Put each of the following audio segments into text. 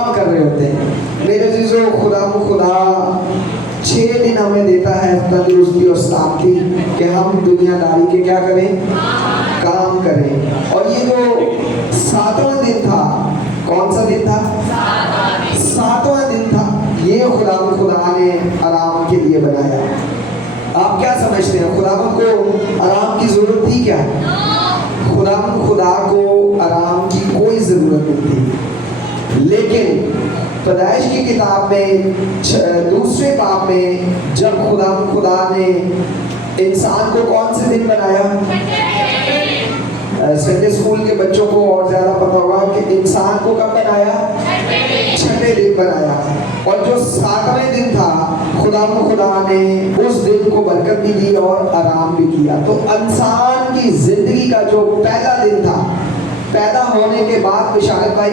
काम कर रहे होते हैं। मेरे जीजो खुदा 6 दिन हमें देता है तंदुरुस्ती और शांति कि हम दुनियादारी के क्या करें, काम करें। और ये जो 7वां दिन था, कौन सा दिन था? 7वां दिन था। ये खुदा ने आराम के लिए बनाया। आप क्या समझते हैं, खुदा को आराम की जरूरत थी क्या? खुदा को आराम की कोई जरूरत नहीं थी। लेकिन पैदाइश की किताब में 2 बाब में जब खुदा ने इंसान को कौन से दिन बनाया? संडे स्कूल के बच्चों को और ज्यादा पता होगा कि इंसान को कब बनाया? 6वें दिन बनाया। और जो 7वें दिन था, खुदा ने उस दिन को बरकत भी दी और आराम भी किया। तो इंसान की जिंदगी का जो पहला दिन था, पैदा होने के बाद विशाल भाई,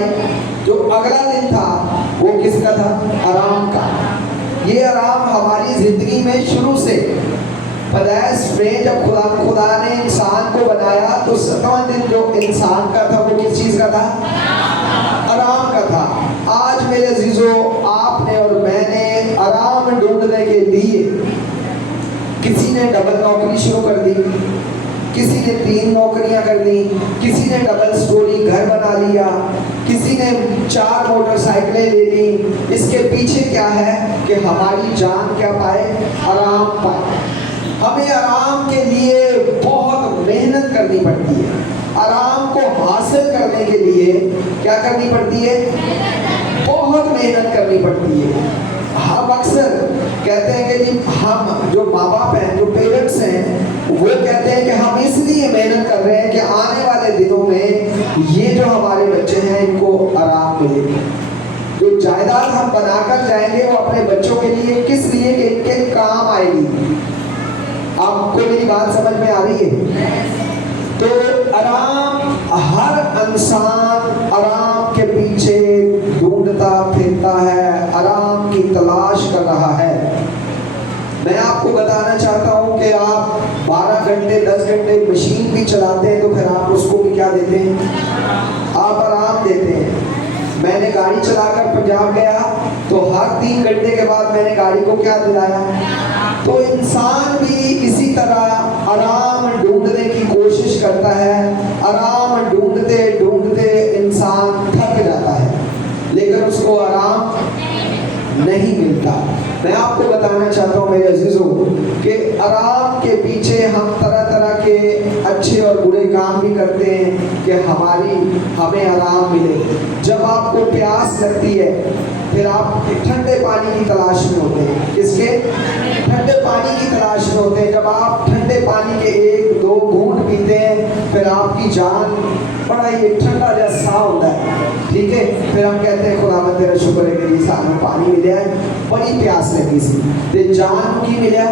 जो अगला दिन था वो किसका था? आराम का। ये आराम हमारी जिंदगी में शुरू से पैदाइश में जब खुदा ने इंसान को बनाया तो 7वां दिन जो इंसान का था वो किस चीज का था? आराम का था। आज मेरे जीजो, आपने और मैंने आराम ढूंढने के लिए, किसी ने डबल नौकरी शुरू कर दी, किसी ने 3 नौकरियां कर दी, किसी ने डबल स्टोरी घर बना लिया, किसी ने 4 मोटरसाइकिलें ले ली। इसके पीछे क्या है कि हमारी जान क्या पाए? आराम पाए। हमें आराम के लिए बहुत मेहनत करनी पड़ती है। आराम को हासिल करने के लिए क्या करनी पड़ती है? बहुत मेहनत करनी पड़ती है। हम अक्सर कहते हैं कि जी, हम जो माँ बाप हैं, जो पेरेंट्स हैं, वो कहते हैं कि हम इसलिए मेहनत कर रहे हैं कि आने वाले दिनों में ये जो हमारे बच्चे हैं इनको आराम मिले। जो जायदाद हम बनाकर जाएंगे वो अपने बच्चों के लिए, किस लिए? कि इनके काम आएगी। आपको मेरी बात समझ में आ रही है? तो आराम, हर इंसान आराम के पीछे ढूंढता फिरता है, आराम की तलाश कर रहा है। मैं आपको बताना चाहता हूं कि आप 12 घंटे 10 घंटे मशीन भी चलाते हैं तो फिर आप उसको भी क्या देते हैं? आप आराम देते हैं। मैंने गाड़ी चलाकर पंजाब गया तो हर 3 घंटे के बाद मैंने गाड़ी को क्या दिलाया? तो इंसान भी इसी तरह आराम ढूंढने की कोशिश करता है। आराम ढूंढते ढूंढते इंसान थक जाता है, लेकिन उसको आराम नहीं मिलता। मैं आपको बताना चाहता हूँ मेरे अजीजों कि आराम के पीछे हम तरह तरह के अच्छे और बुरे काम भी करते हैं कि हमें आराम मिले। जब आपको प्यास लगती है फिर आप ठंडे पानी की तलाश में होते हैं। किसके? ठंडे पानी की तलाश में होते हैं। जब आप ठंडे पानी के 1-2 घूंट पीते हैं फिर आपकी जान बड़ा ही ठंडा जैसा होता है, ठीक है। फिर हम कहते हैं खुदा तेरा शुक्र है कि हमें पानी मिला है, बड़ी प्यास लगी सी, तो जान की मिला,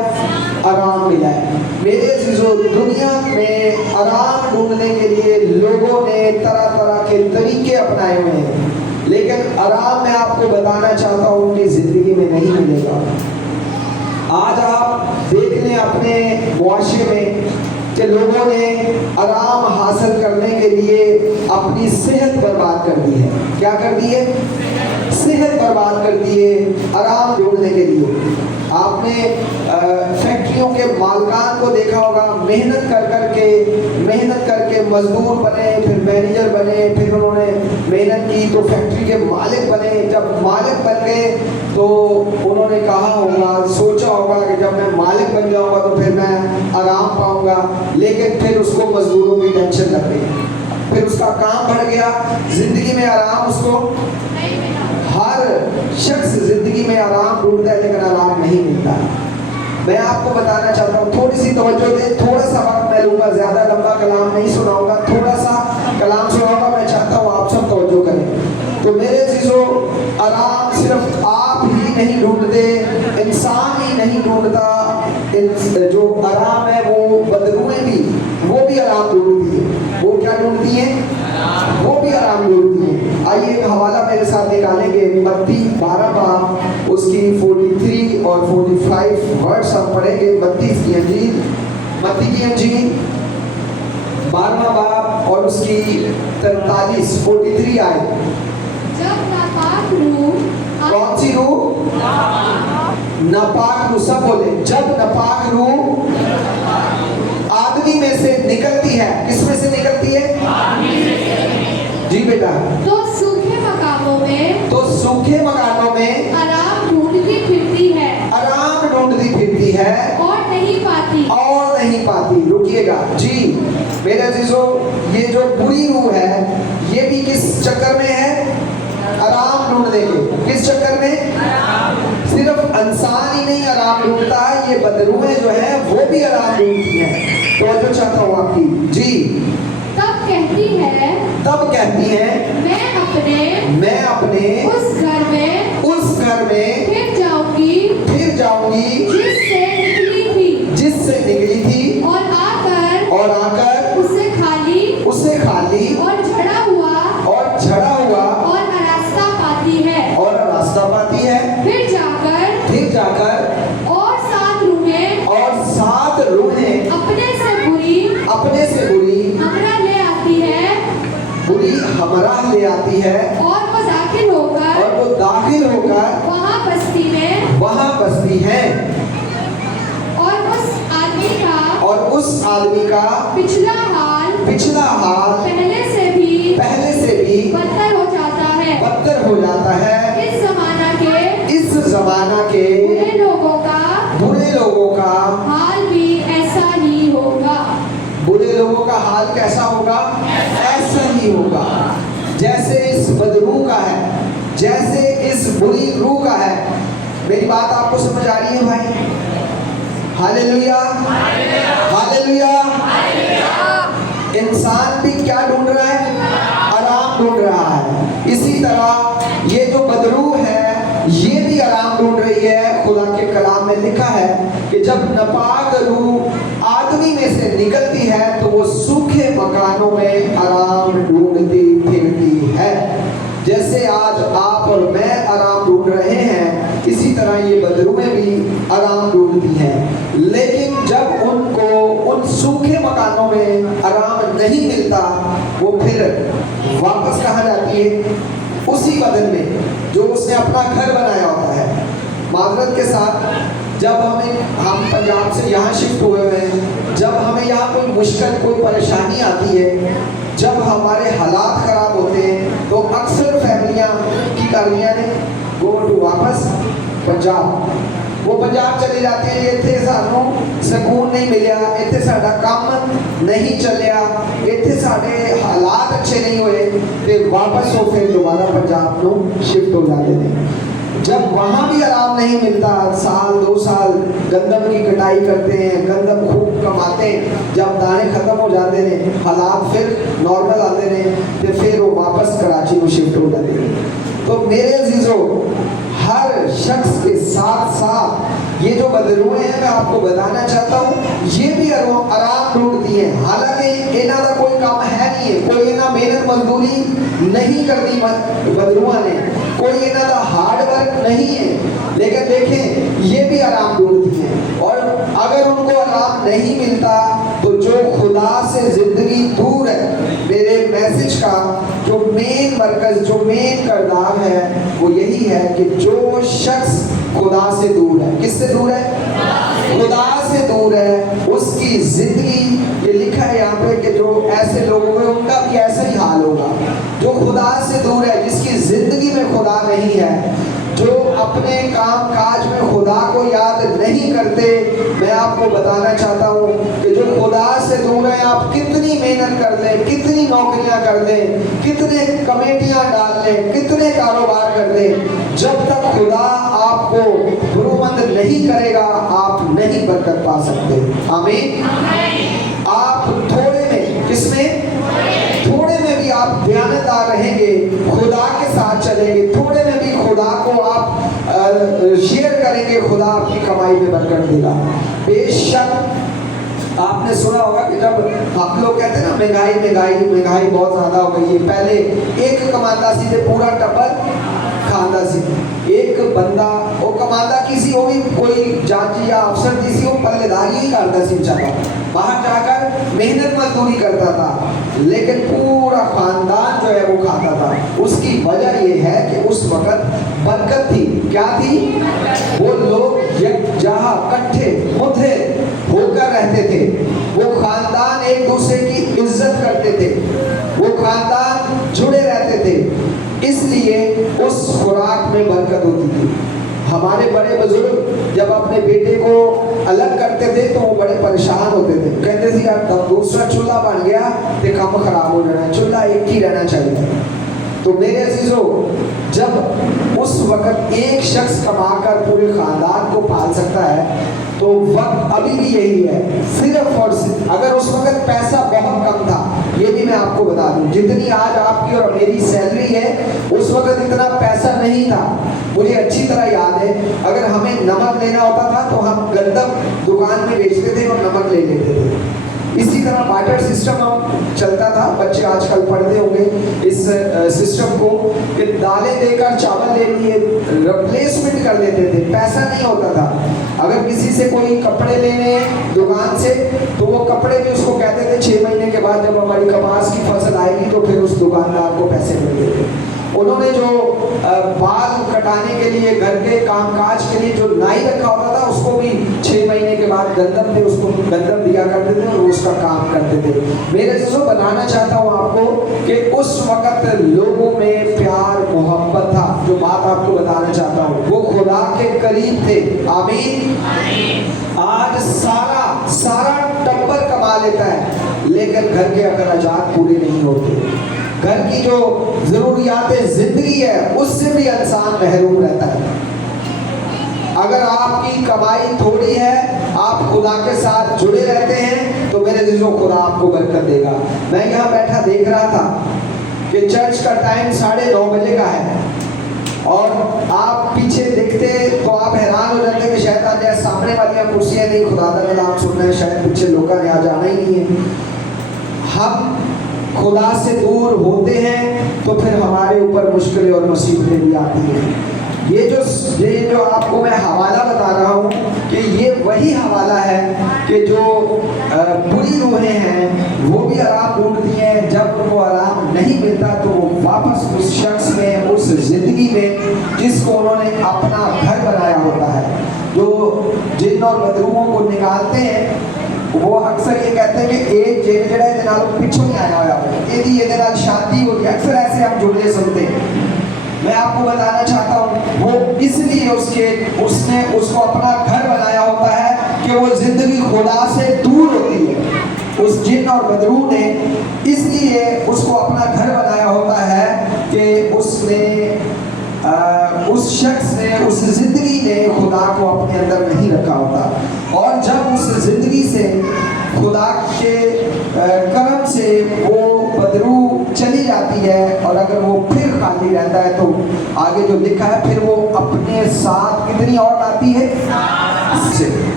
आराम मिला है। मेरे चीजों, दुनिया में आराम ढूंढने के लिए लोगों ने तरह तरह के तरीके अपनाए हुए हैं, लेकिन आराम मैं आपको बताना चाहता हूँ उनकी जिंदगी में नहीं मिलेगा। आज आप देख लें अपने मुआशरे में कि लोगों ने आराम हासिल करने के लिए अपनी सेहत बर्बाद कर दी है। क्या कर दी है? सेहत बर्बाद कर दी है आराम ढूंढने के लिए। आपने फैक्ट्रियों के मालिकान को देखा होगा, मेहनत करके मजदूर बने, फिर मैनेजर बने, फिर उन्होंने मेहनत की तो फैक्ट्री के मालिक बने। जब मालिक बन गए तो उन्होंने कहा होगा, सोचा होगा कि जब मैं मालिक बन जाऊंगा तो फिर मैं आराम पाऊंगा, लेकिन फिर उसको मजदूरों की टेंशन लग गई, फिर उसका काम बढ़ गया, जिंदगी में आराम उसको, हर शख्स जिंदगी में आराम ढूंढता है लेकिन आराम नहीं मिलता। मैं आपको बताना चाहता हूँ, थोड़ी सी तवज्जो दें, थोड़ा सा वक्त मैं लूंगा, ज्यादा लंबा कलाम नहीं सुनाऊंगा, थोड़ा सा कलाम सुनाऊंगा। मैं चाहता हूँ आप सब तवज्जो करें। तो मेरे चीजों, आराम सिर्फ आप ही नहीं ढूंढते, इंसान ही नहीं ढूंढता, जो आराम है वो बदरूएं भी, वो भी आराम ढूंढती है। वो क्या ढूंढती है? वो भी आराम ढूंढती है। आइए एक हवाला मेरे साथ निकालेंगे, मत्ती 12 बाब उसकी 43 और 45 वर्ड्स हम पढ़ेंगे। मत्ती की अंजील 12वां बाब और उसकी 43 आए। जब नापाक नापाक रूह, सब बोले, जब नापाक रूह आदमी में से निकलती है, किस में से निकलती है? जी बेटा। तो सूखे मकानों में, तो सूखे मकानों में आराम ढूंढती फिरती है, आराम ढूंढती फिरती है और नहीं पाती। और नहीं पाती। रुकिएगा जी मेरे अजीजों, ये जो बुरी रूह है ये भी किस चक्कर में है? आराम ढूंढने के। किस चक्कर में? सिर्फ इंसान ही नहीं आराम ढूंढता है, ये बदरूहें जो है वो भी आराम ढूंढती हैं। तो जो चाहता हूँ आपकी जी, तब कहती है, तब कहती है मैं अपने उस घर में फिर जाऊंगी जिससे निकली थी और आकर उसे खाली और झड़ा हुआ और रास्ता पाती है। फिर जाकर और सात रूहें अपने से बुरी हमरा ले आती है और वो दाखिल होकर वहाँ बसती है। और उस आदमी का पिछला हाल पहले से भी बदतर हो जाता है। इस जमाना के बुरे लोगों का हाल भी ऐसा ही होगा। बुरे लोगों का हाल कैसा होगा? ऐसा ही होगा जैसे इस बदरूह का है, जैसे इस बुरी रूह का है। मेरी बात आपको समझ आ रही है भाई? Hallelujah, hallelujah. इंसान भी क्या ढूंढ रहा है? आराम ढूंढ रहा है। इसी तरह ये जो बदरूह है ये भी आराम ढूंढ रही है। खुदा के कलाम में लिखा है कि जब नापाक रूह आदमी में से निकलती है तो वो सूखे मकानों में आराम ढूंढती फिरती है। जैसे आज आप और मैं आराम ढूंढ रहे हैं, इसी तरह ये बदरूहें भी आराम ढूंढती हैं। लेकिन जब उनको उन सूखे मकानों में आराम नहीं मिलता, वो फिर वापस कहाँ जाती है? उसी बदन में जो उसने अपना घर बनाया होता है। माजरत के साथ, जब हम पंजाब से यहाँ शिफ्ट हुए हुए हैं, जब हमें यहाँ कोई मुश्किल, कोई परेशानी आती है, जब हमारे हालात ख़राब होते हैं, तो अक्सर फैमिलियाँ की करनियाँ ने गो टू वापस पंजाब। वो पंजाब चले जाते हैं, इतने सानू सुकून नहीं मिलिया, इतने साडा काम नहीं चलिया, इतने साडे हालात अच्छे नहीं हुए, फिर वापस वो फिर दोबारा पंजाब को शिफ्ट हो जाते हैं। जब वहाँ भी आराम नहीं मिलता, साल 2 साल गंदम की कटाई करते हैं, गंदम खूब कमाते हैं, जब दाने खत्म हो जाते हैं, हालात फिर नॉर्मल आते हैं, तो फिर वो वापस कराची को शिफ्ट हो जाते हैं। तो मेरे अजीजों, हर शख्स के साथ साथ ये जो बदरूहें हैं, मैं आपको बताना चाहता हूँ, ये भी आराम ढूंढती हैं। हालांकि इन्हों का कोई काम है नहीं है, कोई इन्हें मेहनत मजदूरी नहीं करती बदरूहा ने, कोई इन्हों का हार्ड वर्क नहीं है, लेकिन देखें ये भी आराम ढूंढती हैं। और अगर उनको आराम नहीं मिलता तो जो खुदा से जिंदगी दूर है, मेरे मैसेज का जो मेन मरकज, जो मेन करदार है, वो यही है कि जो शख्स खुदा से दूर है, किससे दूर है? खुदा से दूर है, उसकी जिंदगी, ये लिखा है यहाँ पे कि जो ऐसे लोग होंगे उनका भी ऐसा ही हाल होगा। जो खुदा से दूर है, जिसकी जिंदगी में खुदा नहीं है, जो अपने काम काज में खुदा को याद नहीं करते, मैं आपको बताना चाहता हूँ कि जो खुदा से दूर है, आप कितनी मेहनत कर लें, कितनी नौकरियां कर लें, कितने कमेटियां डाल लें, कितने कारोबार कर लें, जब तक खुदा आपको गुरुमंद नहीं करेगा, आप नहीं बरकत पा सकते। आमीन। आप थोड़े में, किसमें? थोड़े में भी आप दयानतदार रहेंगे, खुदा के साथ चलेंगे, थोड़े में भी खुदा को आप शेयर करेंगे, खुदा आपकी कमाई में बरकत देगा। बेशक आपने सुना होगा कि जब हम लोग कहते हैं ना महंगाई बहुत ज्यादा हो गई है, पहले एक कमाता सीधे पूरा टब्बर खांदा सी, एक बंदा वो कमाता किसी, वो भी कोई जज या अफसर किसी, वो पल्लेदारी ही करता सी, बेचारा बाहर जाकर मेहनत मजदूरी करता था, लेकिन पूरा खानदान जो है वो खाता था। उसकी वजह ये है कि उस वक्त बरकत थी। क्या थी? वो लोग इकट्ठे मुठे होकर रहते थे। वो खानदान एक दूसरे की इज्जत करते थे, वो खानदान जुड़े रहते थे, इसलिए उस खुराक में बरकत होती थी। हमारे बड़े बुजुर्ग जब अपने बेटे को अलग करते थे तो वो बड़े परेशान होते थे, कहते थे यार तब दूसरा चूल्हा बन गया तो काम खराब हो जाना है, चूल्हा एक ही रहना चाहिए। तो मेरे अजीजों, जब उस वक्त एक शख्स कमाकर पूरे खानदान को पाल सकता है तो वक्त अभी भी यही है, सिर्फ और सिर्फ। अगर उस वक्त पैसा बहुत कम था, ये भी मैं आपको बता दूं, जितनी आज आपकी और मेरी सैलरी है उस वक्त इतना पैसा नहीं था। मुझे अच्छी तरह याद है, अगर हमें नमक लेना होता था तो हम गंदम दुकान में बेचते थे और नमक ले लेते थे। इसी तरह बार्टर सिस्टम चलता था। बच्चे आजकल पढ़ते होंगे इस सिस्टम को कि दालें देकर चावल ले लिए, रिप्लेसमेंट कर देते थे, पैसा नहीं होता था। अगर किसी से कोई कपड़े लेने दुकान से तो वो कपड़े भी उसको कहते थे 6 महीने के बाद जब हमारी कपास की फसल आएगी तो फिर उस दुकानदार को पैसे मिलते थे। उन्होंने जो बाल कटाने के लिए घर के कामकाज के लिए जो नाई रखा होता था उसको भी 6 महीने के बाद गंदम थे, उसको गंदम दिया करते थे और उसका काम करते थे। मेरे जो बताना चाहता हूँ आपको कि उस वक्त लोगों में प्यार मोहब्बत था। जो बात आपको बताना चाहता हूँ वो खुदा के करीब थे। आमीन। आज सारा टब्बर कमा लेता है लेकिन घर के अखराजात पूरे नहीं होते। घर की जो जरूरियातें जिंदगी है उससे भी इंसान महरूम रहता है। अगर आपकी कमाई थोड़ी है, आप खुदा के साथ जुड़े रहते हैं तो मेरे दिलों खुदा आपको बरकत देगा। मैं यहाँ बैठा देख रहा था कि चर्च का टाइम 9:30 बजे का है और आप पीछे देखते तो आप हैरान हो जाते कि शायद आज सामने वाली कुर्सियाँ नहीं, खुदा का कलाम सुन रहे हैं, शायद पीछे लोगों ने आज आना ही नहीं है। हम खुदा से दूर होते हैं तो फिर हमारे ऊपर मुश्किलें और मुसीबतें भी आती हैं। ये जो आपको मैं हवाला बता रहा हूँ कि ये वही हवाला है कि जो बुरी रूहें हैं वो भी आराम ढूंढती हैं। जब उनको आराम नहीं मिलता तो वो वापस उस शख्स में, उस जिंदगी में जिसको उन्होंने अपना घर बनाया होता है, जो जिन और बदरूहों को निकालते हैं, वो अक्सर ये कहते हैं कि एक जेल जड़ा है नालों पिछू नहीं आया हुआ ये नाल शादी होती है। अक्सर ऐसे हम जुड़े सुनते हैं। मैं आपको बताना चाहता हूँ वो इसलिए उसने उसको अपना घर बनाया होता है कि वो जिंदगी खुदा से दूर होती है। उस जिन और बदरू ने इसलिए उसको अपना घर बनाया होता है कि उसने उस शख्स ने, उस जिंदगी ने खुदा को अपने अंदर नहीं रखा होता। और जब उस जिंदगी से खुदा के करम से वो बदरू चली जाती है और अगर वो फिर खाली रहता है तो आगे जो लिखा है फिर वो अपने साथ कितनी और आती है।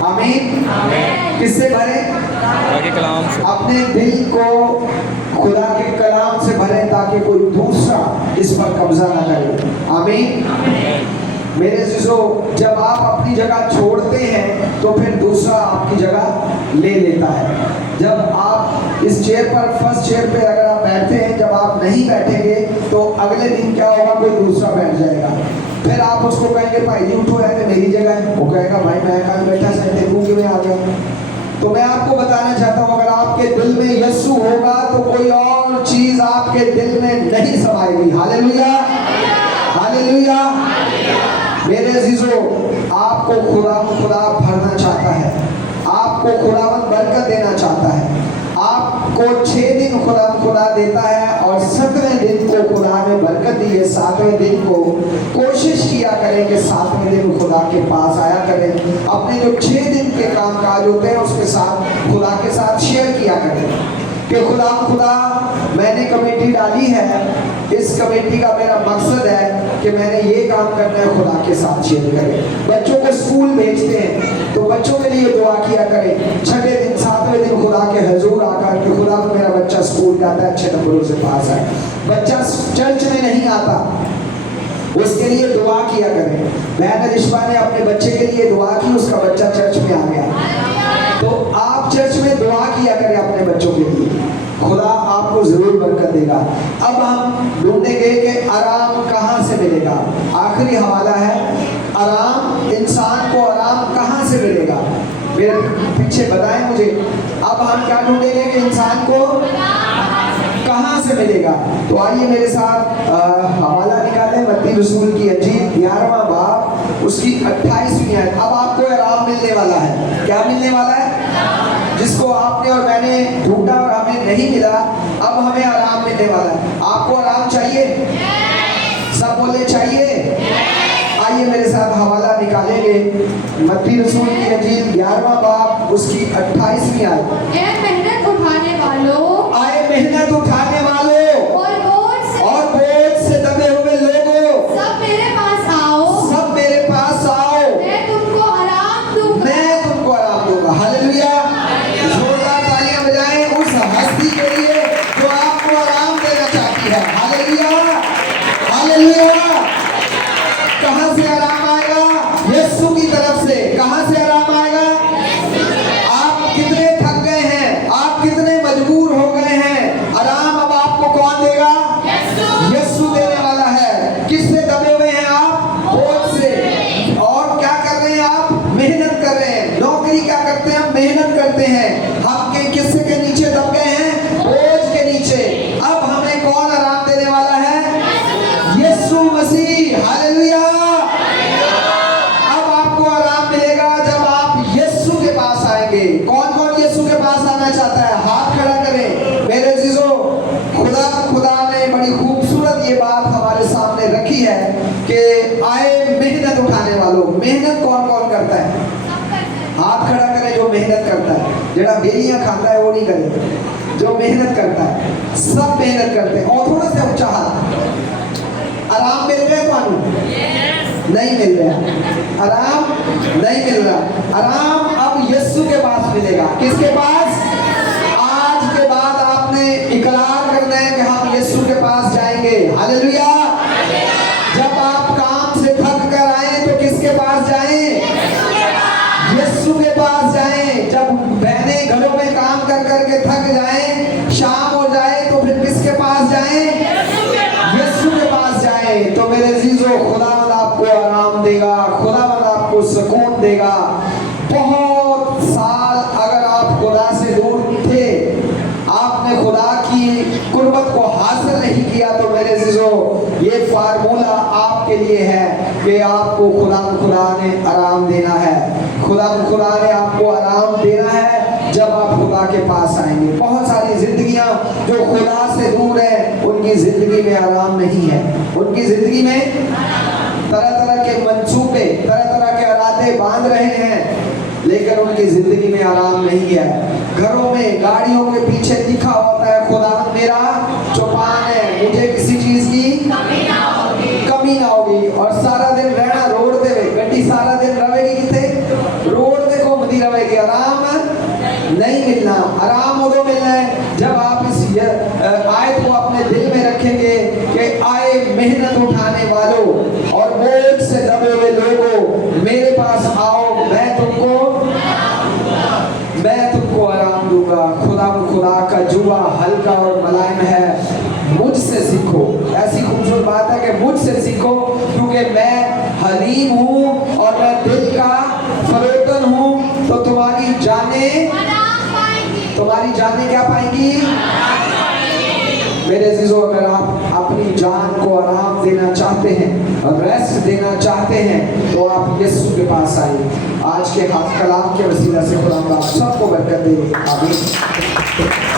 आमीन। किससे भरे? कलाम से। अपने दिल को खुदा के कलाम से भरे ताकि कोई दूसरा इस पर कब्जा ना करे। आमीन। मेरे शिशो, जब आप अपनी जगह छोड़ते हैं तो फिर दूसरा आपकी जगह ले लेता है। जब आप इस चेयर पर, फर्स्ट चेयर पे अगर आप बैठते हैं, जब आप नहीं बैठेंगे तो अगले दिन क्या होगा, कोई दूसरा बैठ जाएगा। फिर आप उसको कहेंगे भाई जी उठो, है तो मेरी जगह है। वो कहेगा भाई मैं कहाँ बैठा, शायद देखूँ कि मैं आ गया। तो मैं आपको बताना चाहता हूँ अगर आपके दिल में यीशु होगा तो कोई और चीज आपके दिल में नहीं समाएगी। Hallelujah, hallelujah. मेरे अजीजों, आपको खुदा भरना चाहता है, आपको खुदावंद बरकत देना चाहता है। आपको 6 दिन खुदा देता है और 7वें दिन को खुदा ने बरकत दी है। 7वें दिन को कोशिश किया करें कि 7वें दिन खुदा के पास आया करें। अपने जो 6 दिन के कामकाज होते हैं उसके साथ खुदा के साथ शेयर किया करें कि खुदा मैंने कमेटी डाली है, इस कमेटी का मेरा मकसद है कि मैंने ये काम करना है, खुदा के साथ शेयर करें। बच्चों को स्कूल भेजते हैं तो बच्चों के लिए दुआ किया करें। 6ठे दिन 7वें दिन खुदा के हजूर आकर कि खुदा मेरा बच्चा स्कूल जाता है, अच्छे नंबरों से पास है। बच्चा चर्च में नहीं आता, उसके लिए दुआ किया करें। बहन रिश्वा ने अपने बच्चे के लिए दुआ की, उसका बच्चा चर्च में आ गया। तो आप चर्च में दुआ किया करें अपने बच्चों के लिए, खुदा आपको जरूर बरकत देगा। अब हम ढूंढेंगे कि आराम कहाँ से मिलेगा। आखिरी हवाला है, आराम, इंसान को आराम कहाँ से से मिलेगा? मेरे पीछे बताएं मुझे। अब हम क्या ढूंढेंगे कि इंसान को कहाँ से मिलेगा? तो आइए मेरे साथ हवाला निकालें। मत्ती रसूल की अंजील 11वां बाब उसकी 28वीं आयत। अब आपको आराम मिलने वाला है। क्या मिलने वाला है? जिसको आपने और मैंने ढूंढा और हमें नहीं मिला, अब हमें आराम मिलने वाला है। आपको आराम चाहिए? सब बोले चाहिए। आइए मेरे साथ हवाला निकालेंगे। मत्ती रसूल की अंजील 11वां बाब उसकी 28वीं आयत। ए मेहनत उठाने वालों, आए मेहनत उठाने वालों और बोझ से दबे हुए लोगों, सब मेरे पास आओ, सब मेरे पास आओ, मैं तुमको आराम दूंगा। मैं तुमको आराम दूंगा। हालेलुया। जोरदार तालियां बजाएं उस हस्ती के लिए जो आपको आराम देना चाहती है। Hallelujah, hallelujah. कहां से आराम आएगा? यीशु की तरफ से। कहां से आराम आएगा? आप कितने थक गए हैं, आप कितने मजबूर हो गए हैं, आराम अब आपको कौन देगा? यीशु देने वाला है। किससे दबे हुए हैं आप? बोझ से। और क्या कर रहे हैं आप? मेहनत कर रहे हैं। नौकरी क्या करते हैं? हम मेहनत करते हैं। हम किससे के नीचे दब गए हैं? बोझ के नीचे। अब हमें कौन आराम देने वाला है? यीशु मसीह। हालेलुया। अब आपको आराम मिलेगा जब आप यीशु के पास आएंगे। कौन कौन यीशु के पास आना चाहता है? हाथ खड़ा करें। मेरे जीजो, खुदा ने बड़ी खूबसूरत ये बात हमारे सामने रखी है कि आए मेहनत उठाने वालों। मेहनत कौन कौन करता है? हाथ खड़ा करें जो मेहनत करता है। जेड़ा बेलियां खाता है वो नहीं करे, जो मेहनत करता है। सब मेहनत करते हैं। और थोड़ा सा ऊंचा हाथ। आराम मिल रहा है ਤੁਹਾਨੂੰ? नहीं मिल रहा आराम, नहीं मिल रहा आराम। अब यीशु के पास मिलेगा। किसके पास? आज के बाद आपने इकरार करना है कि हम यीशु के पास जाएंगे। हालेलुया। जब आप काम से थक कर आए तो किसके पास जाएं? यीशु के पास जाएं। जब बहनें घरों में काम कर करके थक जाएं, शाम हो जाए तो फिर किसके पास जाएं? यीशु के पास जाएं। तो मेरे जीजो, खुदावंद आपको आराम देगा, खुदावंद आपको सुकून देगा। बहुत साल अगर आप खुदा से दूर थे, आपने खुदा की कुर्बत को हासिल नहीं किया, तो मेरे जीजो ये फार्मूला आपके लिए है कि आपको खुदा ने आराम देना है। खुदा ने आपको आराम देना है जब आप खुदा के पास आएंगे। बहुत सारी जिंदगियां जो खुदा से दूर है, उनकी जिंदगी में आराम नहीं है। उनकी जिंदगी में तरह तरह के मंसूबे, तरह तरह के इरादे बांध रहे हैं, लेकिन उनकी जिंदगी में आराम नहीं है। घरों में, गाड़ियों के पीछे लिखा होता है खुदा मेरा चौपान है, मुझे किसी चीज की कमी ना होगी। और सारा दिन रहना रोड दे, गड्डी सारा दिन रहेगी कितने? रोड दे घूमती रहेगी। आराम नहीं मिलना। आराम उदो मिलना है जब आप इस आयत को अपने दिल में रखेंगे कि आए मेहनत उठाने वालों और बोझ से दबे हुए लोगों, मेरे पास आओ, मैं तुमको आराम दूंगा। खुदा का जुबा हल्का और मुलायम है, मुझसे सीखो। ऐसी खूबसूरत बात है कि मुझसे सीखो, क्योंकि मैं हलीम हूँ और मैं दिल का फरोतन हूँ। तो तुम्हारी जाने क्या पाएंगी? मेरे जीजो, अगर आप अपनी जान को आराम देना चाहते हैं और रेस्ट देना चाहते हैं, तो आप यीशु के पास आइए। आज के हाथ कलाम के वसीला से खुदा सबको बरकत दे। आमीन।